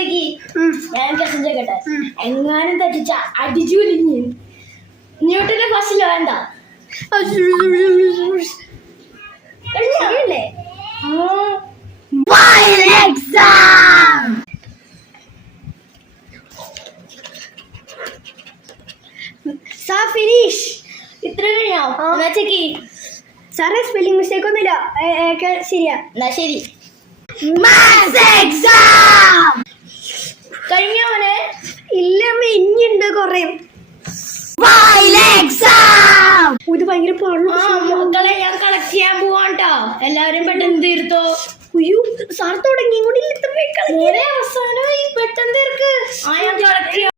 ശ്രദ്ധിക്ക്. ഞാൻ കേട്ടെ എങ്ങാനും തെറ്റിച്ച അടിച്ചു വലിഞ്ഞ് ന്യൂട്ടന്റെ ഫസ്റ്റില് വേണ്ട കഴിഞ്ഞല്ലേ? ഇത്ര കഴിഞ്ഞോ? ചെക്ക് സാറേ സ്പെല്ലിംഗ് മിസ്റ്റേക്ക് ഒന്നുമില്ല, ശരിയാ. എന്നാ ശരി. കഴിഞ്ഞോനെ? ഇല്ല ഇനിയുണ്ട് കൊറേ. ഇത് ഭയങ്കര മക്കളെ ഞാൻ കളക്ട് ചെയ്യാൻ പോവാട്ടോ. എല്ലാവരും പെട്ടെന്ന് തീർത്തോ. സാർ തുടങ്ങിയും കൂടി അവസാനമായി പെട്ടെന്ന് തീർക്ക്. ഞാൻ കളക്ട് ചെയ്യാം.